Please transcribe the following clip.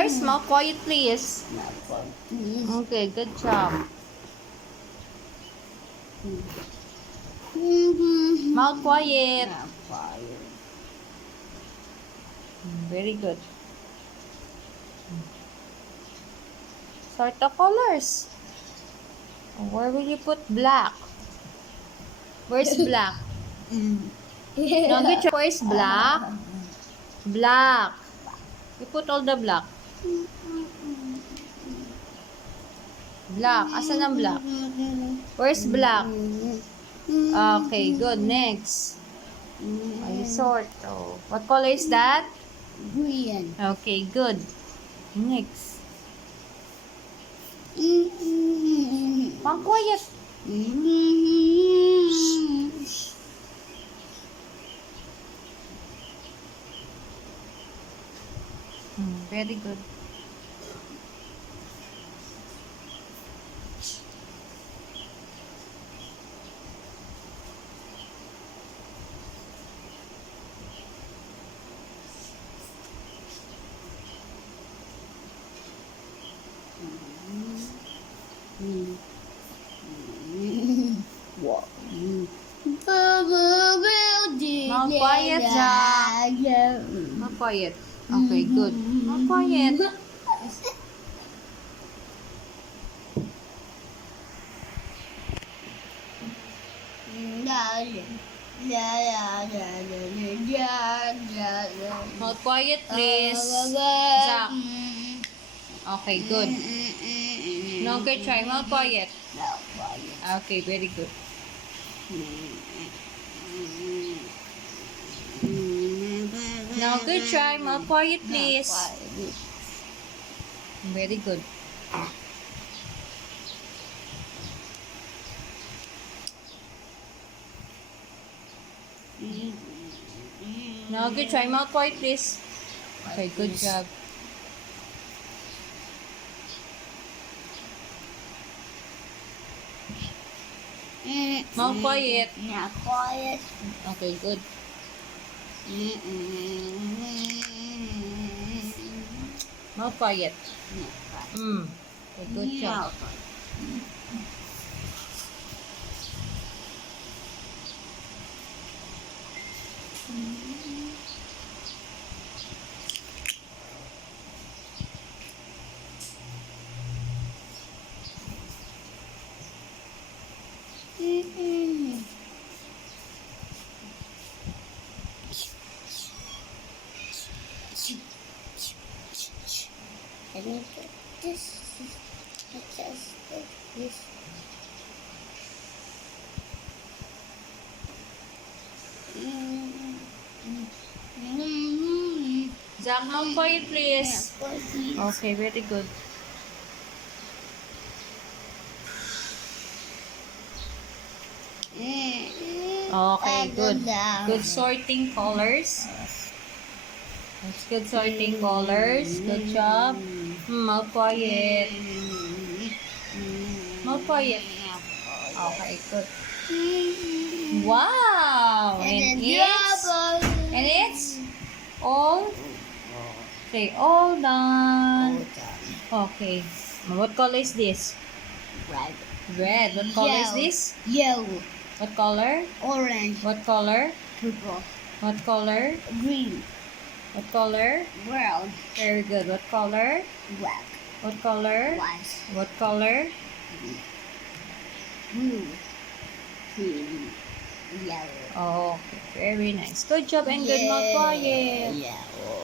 colors? Mouth quiet, please. Okay, good job. Mouth quiet. Very good. Sort the colors. Where will you put black? Where's black? No, good job. Where's black? Black. You put all the black. Black. Asan ang black? Where's black? Okay, good. Next. I sort. Oh. What color is that? Green. Okay, good. Next. Pang quiet. Very good. What? Now quiet, Jack. Now quiet. Okay, good. Now quiet. Now quiet, please. Jack. Okay, good. Now good try. Now quiet. Okay, very good. Now good try. More quiet, please. Very good. Now good try. More quiet, please. Okay, good job. More quiet. Not quiet. Okay, good. More quiet. Okay, good job. I think this is just like this. Jack, more quiet, please. Okay, very good. Okay, good. Good sorting colors. That's good sorting colors. Good job. More quiet. More quiet. Okay, good. Wow! And it's all. Okay, all done. Okay. What color is this? Red. Red. What color is this? Yellow. What color? Orange. What color? Purple. What color? Green. What color? Brown. Very good. What color? Black. What color? White. What color? Blue. Green. Yellow. Oh, okay. Very nice. Good job and good. More quiet. Yeah.